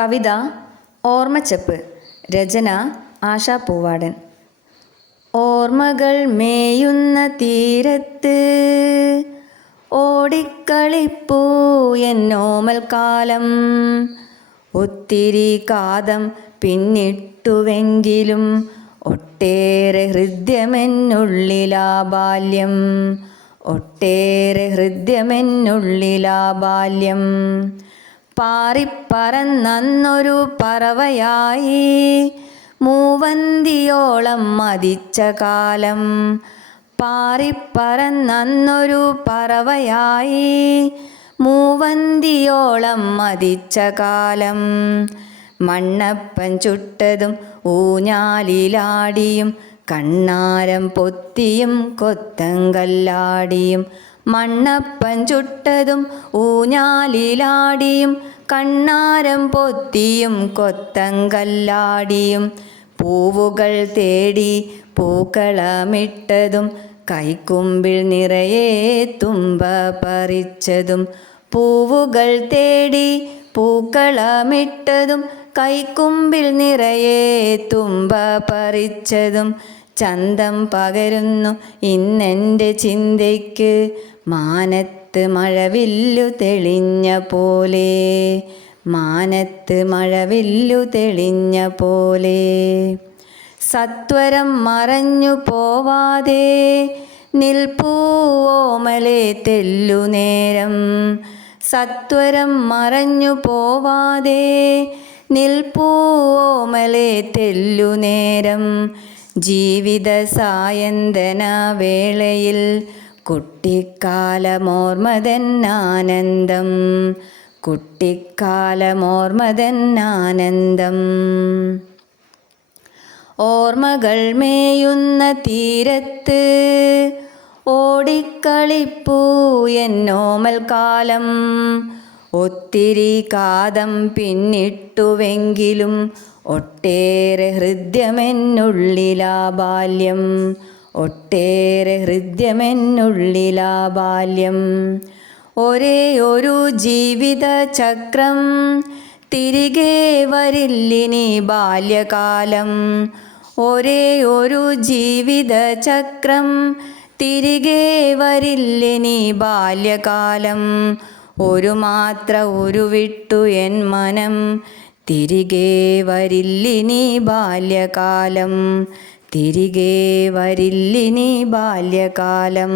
കവിത ഓർമ്മച്ചപ്പ് രചന ആശാ പൂവാടൻ. ഓർമ്മകൾ മേയുന്ന തീരത്ത് ഓടിക്കളിപ്പൂ എന്നോമൽക്കാലം ഒത്തിരി കാതം പിന്നിട്ടുവെങ്കിലും ഒട്ടേറെ ഹൃദ്യമെന്നുള്ളിലാ ബാല്യം ഒട്ടേറെ ഹൃദ്യമെന്നുള്ളിലാ ബാല്യം പാറിപ്പറന്നൊരു പറവയായി. മൂവന്തിയോളം മതിച്ച കാലം പാറിപ്പറന്നൊരു പറവയായി. മൂവന്തിയോളം മതിച്ച കാലം മണ്ണപ്പൻ ചുട്ടതും ഊഞ്ഞാലിലാടിയും കണ്ണാരം പൊത്തിയും കൊത്തങ്കല്ലാടിയും മണ്ണപ്പൻ ചുട്ടതും ഊഞ്ഞാലിലാടിയും കണ്ണാരം പൊത്തിയും കൊത്തങ്കല്ലാടിയും പൂവുകൾ തേടി പൂക്കളമിട്ടതും കൈക്കുമ്പിൾ നിറയെ തുമ്പ പറിച്ചതും പൂവുകൾ തേടി പൂക്കളമിട്ടതും കൈക്കുമ്പിൽ നിറയെ തുമ്പ പറിച്ചതും ചന്തം പകരുന്നു ഇന്നെന്റെ ചിന്തയ്ക്ക് മാനത്ത് മഴവില്ലു തെളിഞ്ഞ പോലെ മാനത്ത് മഴവില്ലു തെളിഞ്ഞ പോലെ. സത്വരം മറഞ്ഞു പോവാതെ നിൽപ്പൂവോമലെ തെല്ലുനേരം സത്വരം മറഞ്ഞു പോവാതെ നിൽപ്പൂവോമലെ തെല്ലുനേരം ജീവിത സായന്തന വേളയിൽ കുട്ടിക്കാലമോർമതൻ ആനന്ദം കുട്ടിക്കാലമോർമതൻ ഓർമ്മകൾ മേയുന്ന തീരത്ത് ഓടിക്കളിപ്പൂ എന്നോമൽ കാലം. ഒത്തിരി കാതം പിന്നിട്ടുവെങ്കിലും ഒട്ടേറെ ഹൃദ്യമെന്നുള്ളിലാ ബാല്യം. ഒട്ടേറെ ഹൃദ്യമെന്നുള്ളിലാ ബാല്യം ഒരേ ഒരു ജീവിത ചക്രം തിരികെ വരില്ലിനി ബാല്യകാലം. ഒരേ ഒരു ജീവിത ചക്രം തിരികെ വരില്ലിനി ബാല്യകാലം. ഒരു മാത്ര ഉരുവിട്ടു എൻ മനം തിരികെ വരില്ലിനി ബാല്യകാലം. തിരികെ വരില്ലിനി ബാല്യകാലം.